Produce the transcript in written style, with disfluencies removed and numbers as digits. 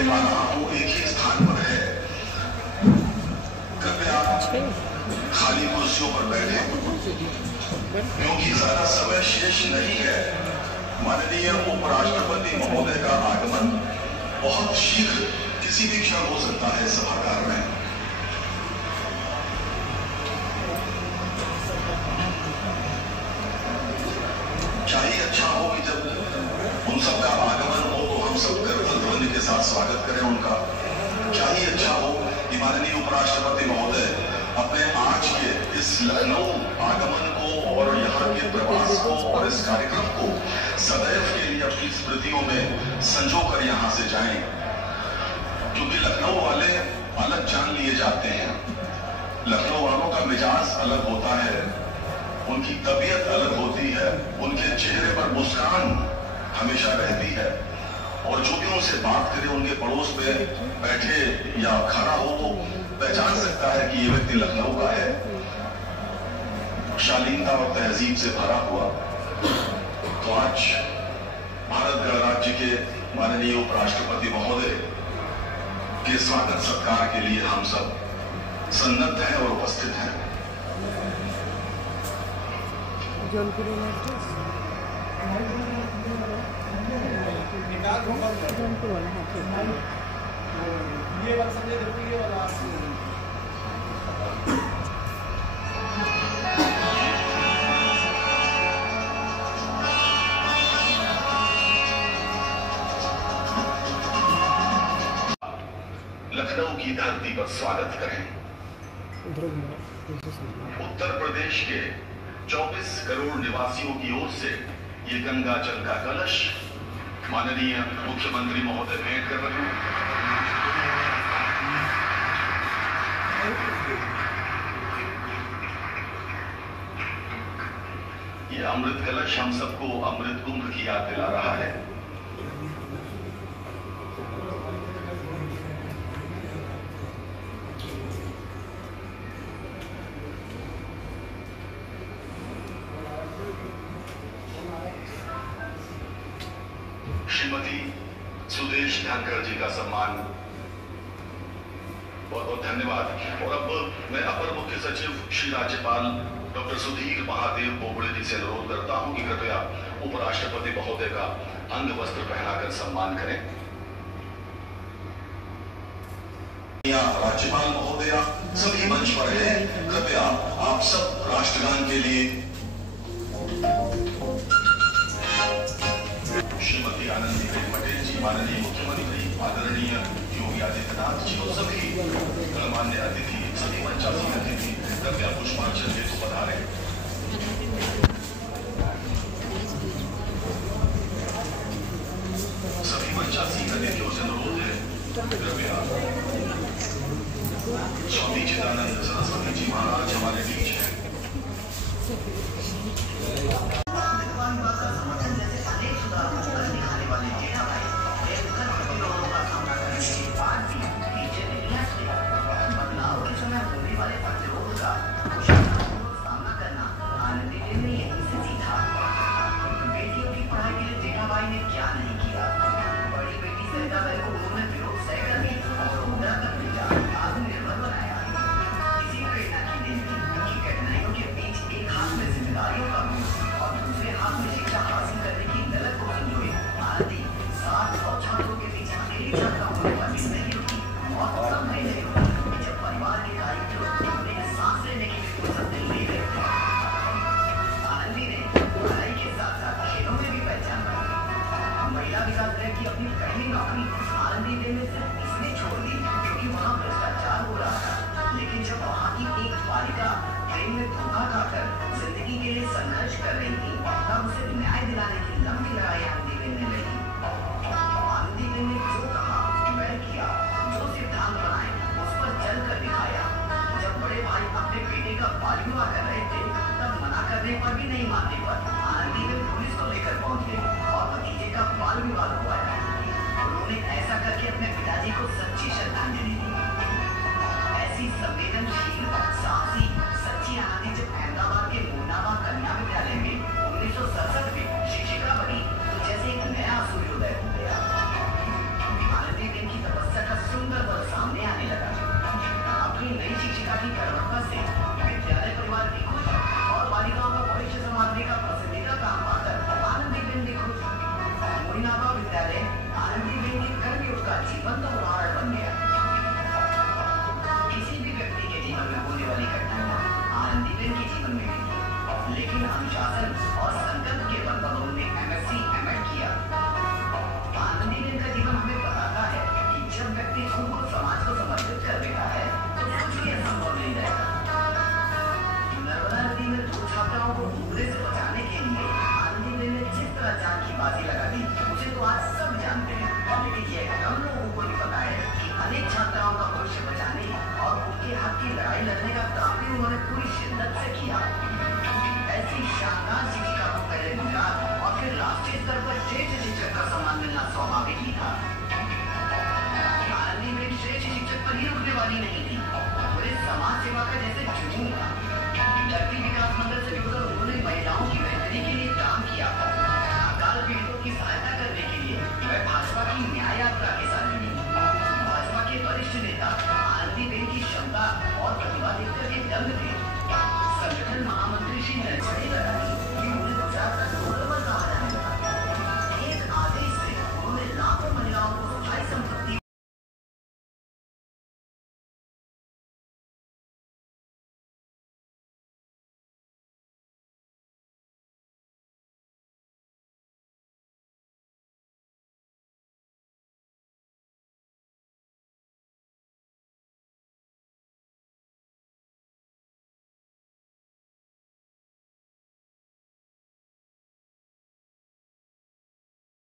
देखा रहा हूं एक ही स्थान पर है। कृपया खाली कुर्सियों पर बैठे, क्योंकि ज्यादा समय शेष नहीं है। माननीय उपराष्ट्रपति महोदय का आगमन बहुत शीघ्र किसी भी क्षण हो सकता है सभागार में। क्या ही अच्छा हो कि जब उन सबका आगमन हो तो हम सब करतल ध्वनि के साथ स्वागत करें उनका। क्या ही अच्छा हो कि माननीय उपराष्ट्रपति महोदय अपने आज के इस लखनऊ आगमन को और यहाँ के प्रवास को और इस कार्यक्रम को सदैव के लिए अपनी स्मृतियों में संजो कर यहाँ से जाएं, क्योंकि लखनऊ वाले अलग जान लिए जाते हैं। लखनऊ वालों का मिजाज अलग होता है, उनकी तबीयत अलग होती है, उनके चेहरे पर मुस्कान हमेशा रहती है, और जो भी उनसे बात करे उनके पड़ोस में बैठे या खड़ा हो तो पहचान सकता है कि ये व्यक्ति लखनऊ का है। शालीनता और तहजीब से भरा हुआ। तो आज भारत गणराज्य के माननीय उपराष्ट्रपति महोदय के स्वागत सत्कार के लिए हम सब सन्नद्ध हैं और उपस्थित हैं। ये वाला समझे, देखो ये वाला लखनऊ की धरती पर स्वागत करें। उत्तर प्रदेश के 24 करोड़ निवासियों की ओर से ये गंगा जल का कलश माननीय मुख्यमंत्री महोदय भेंट कर रहे हैं। ये अमृत कलश हम सबको अमृत कुंभ की याद दिला रहा है। श्रीमती सुदेश धनखड़ जी का सम्मान, बहुत बहुत धन्यवाद। और अब मैं अपर मुख्य सचिव श्री राज्यपाल डॉक्टर सुधीर महादेव बोबड़े जी से अनुरोध करता हूं कि कृपया उपराष्ट्रपति महोदय का अंग वस्त्र पहनाकर सम्मान करें। राज्यपाल महोदया सभी मंच पर हैं, कृपया आप सब राष्ट्रगान के लिए श्रीमती आनंदीबेन पटेल जी, माननीय मुख्यमंत्री आदरणीय योगी आदित्यनाथ जी और सभी गणमान्य अतिथि, सभी मंचासीन अतिथि कृपया पुष्पांजलि हेतु पधारें। सभी मंचासीन अतिथियों से अनुरोध है कृपया स्वामी चिदानंद सरस्वती जी महाराज हमारे बीच हैं। शिक्षिका बनी तो जैसे एक नया सूर्योदय हो गया।